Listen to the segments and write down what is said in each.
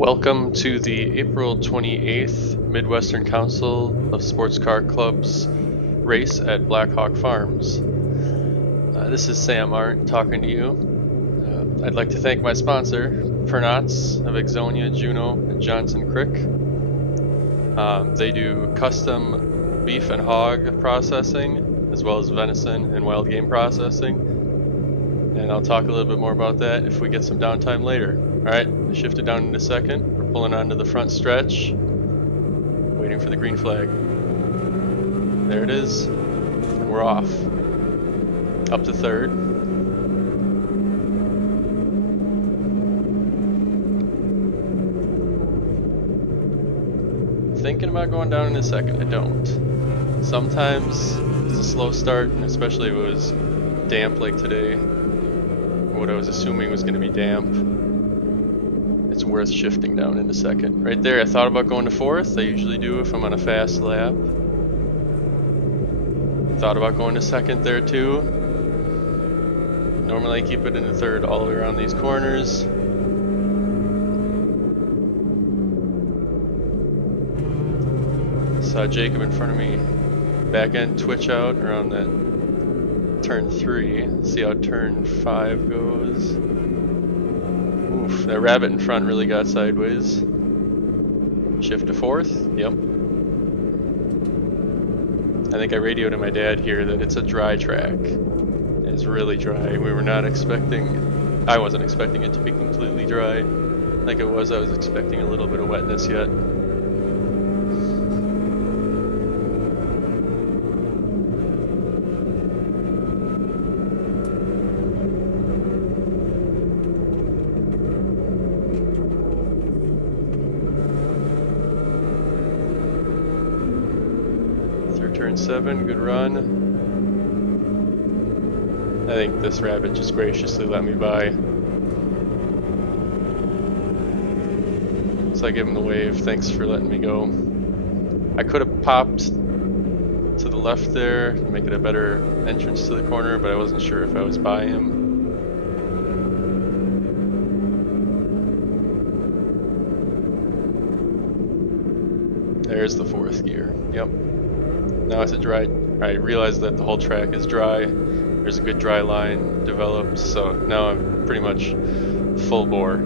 Welcome to the April 28th Midwestern Council of Sports Car Clubs race at Blackhawk Farms. This is Sam Arndt talking to you. I'd like to thank my sponsor, Arndt of Exonia, Juneau, and Johnson Crick. They do custom beef and hog processing, as well as venison and wild game processing. And I'll talk a little bit more about that if we get some downtime later. Alright, I shifted down in a second. We're pulling onto the front stretch, waiting for the green flag. There it is, and we're off. Up to third. Thinking about going down in a second, I don't. Sometimes it's a slow start, and especially if it was damp like today, what I was assuming was going to be damp. It's worth shifting down in a second. Right there, I thought about going to fourth. I usually do if I'm on a fast lap. Thought about going to second there too. Normally I keep it in the third all the way around these corners. Saw Jacob in front of me back end twitch out around that turn 3. See how turn 5 goes. Oof, that rabbit in front really got sideways. Shift to fourth. Yep. I think I radioed to my dad here that it's a dry track. It's really dry. We were not expecting, I wasn't expecting it to be completely dry like it was. I was expecting a little bit of wetness yet. Turn 7, good run. I think this rabbit just graciously let me by. So I give him the wave, thanks for letting me go. I could have popped to the left there to make it a better entrance to the corner, but I wasn't sure if I was by him. There's the fourth gear, yep. Now it's a dry, I realized that the whole track is dry. There's a good dry line developed, so now I'm pretty much full bore.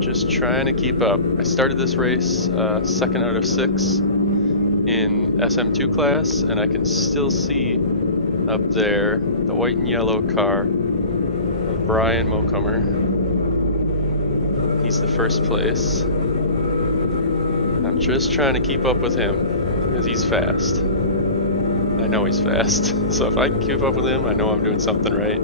Just trying to keep up. I started this race second out of 6 in SM2 class, and I can still see up there the white and yellow car of Brian Mocomer. He's the first place. I'm just trying to keep up with him because he's fast. I know he's fast, so if I can keep up with him, I know I'm doing something right.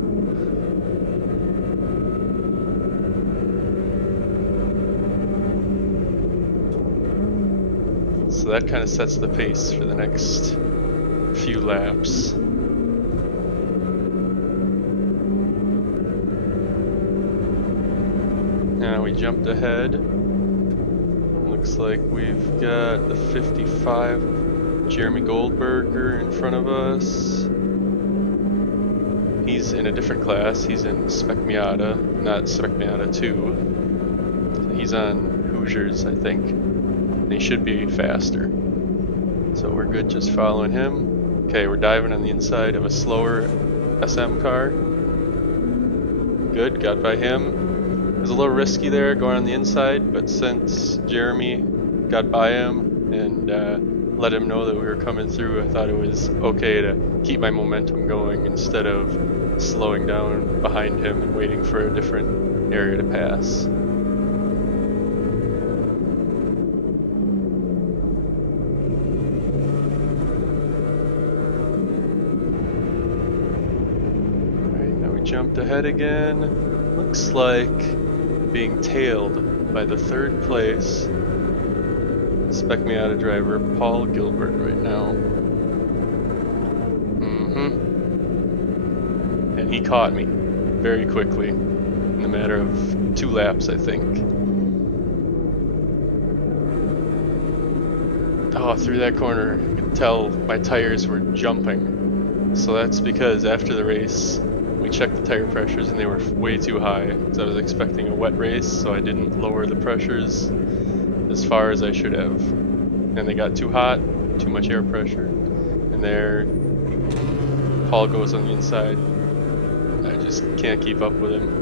So that kind of sets the pace for the next few laps. Now we jumped ahead. Looks like we've got the 55 Jeremy Goldberger in front of us. He's in a different class. He's in Spec Miata, not Spec Miata 2. He's on Hoosiers, I think. And he should be faster. So we're good just following him. Okay, we're diving on the inside of a slower SM car. Good, got by him. It was a little risky there going on the inside, but since Jeremy got by him and let him know that we were coming through, I thought it was okay to keep my momentum going instead of slowing down behind him and waiting for a different area to pass. Alright, now we jumped ahead again. Looks like being tailed by the third place Spec Miata driver Paul Gilbert right now. And he caught me very quickly in a matter of 2 laps, I think. Oh, through that corner. tell my tires were jumping. So that's because after the race, we checked the tire pressures and they were way too high. So I was expecting a wet race, so I didn't lower the pressures as far as I should have. And they got too hot, too much air pressure, and there Paul goes on the inside. I just can't keep up with him.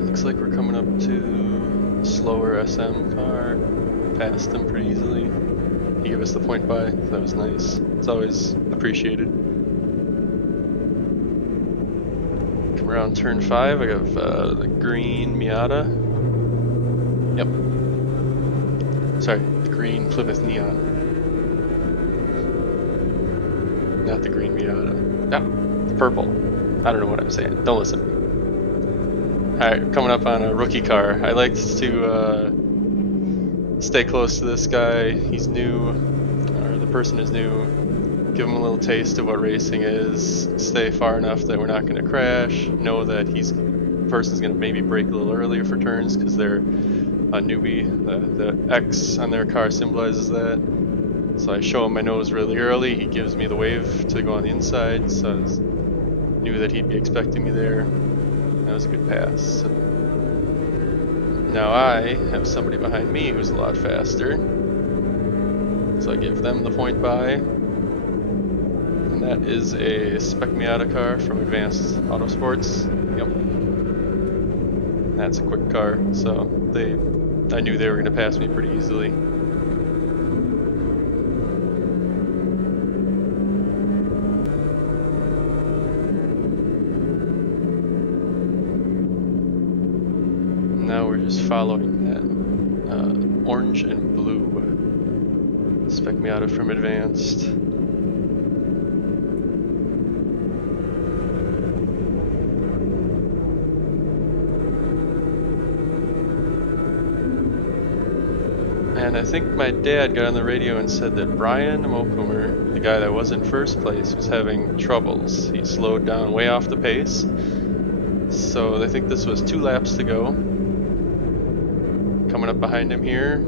Looks like we're coming up to a slower SM car. Passed him pretty easily. He gave us the point by. That was nice. It's always appreciated. Come around turn 5. I have the green Miata. Yep. Sorry, the green Plymouth Neon. Not the green Miata. No, the purple. I don't know what I'm saying. Don't listen to me. Alright, coming up on a rookie car. I like to stay close to this guy. He's new, or the person is new. Give him a little taste of what racing is. Stay far enough that we're not going to crash. Know that the person's going to maybe brake a little earlier for turns because they're a newbie. The X on their car symbolizes that. So I show him my nose really early. He gives me the wave to go on the inside. So I knew that he'd be expecting me there. That was a good pass. Now I have somebody behind me who's a lot faster. So I give them the point by. And that is a Spec Miata car from Advanced Autosports. Yep. That's a quick car, so I knew they were going to pass me pretty easily. Now we're just following that orange and blue Spec Miata from Advanced. And I think my dad got on the radio and said that Brian Mokumer, the guy that was in first place, was having troubles. He slowed down way off the pace. So I think this was 2 laps to go. Coming up behind him here,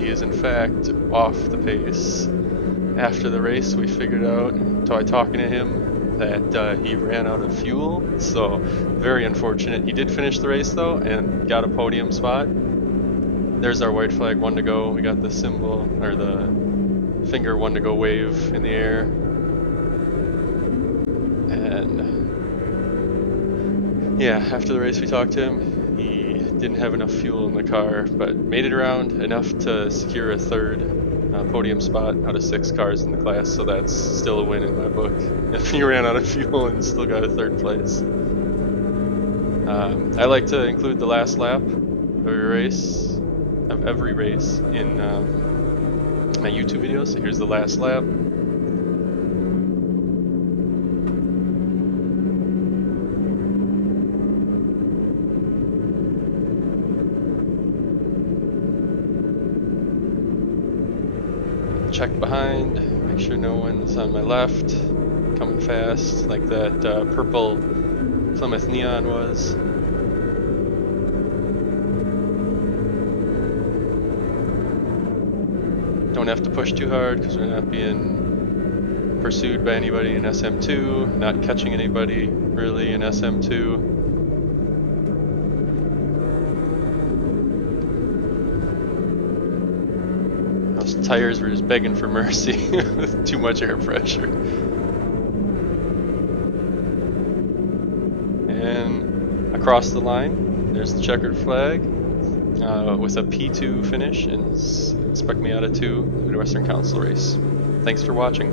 he is in fact off the pace. After the race we figured out, by talking to him, that he ran out of fuel, so very unfortunate. He did finish the race though and got a podium spot. There's our white flag, 1 to go. We got the symbol, or the finger 1 to go wave in the air. And yeah, after the race we talked to him. He didn't have enough fuel in the car, but made it around enough to secure a 3rd podium spot out of 6 cars in the class, so that's still a win in my book. If he ran out of fuel and still got a 3rd place. I like to include the last lap of every race in my YouTube videos. So here's the last lap. Check behind, make sure no one's on my left, coming fast, like that purple Plymouth Neon was. Don't have to push too hard because we're not being pursued by anybody in SM2, not catching anybody really in SM2. Those tires were just begging for mercy with too much air pressure. And across the line, there's the checkered flag with a P2 finish in Spec Miata 2 Midwestern Council race. Thanks for watching.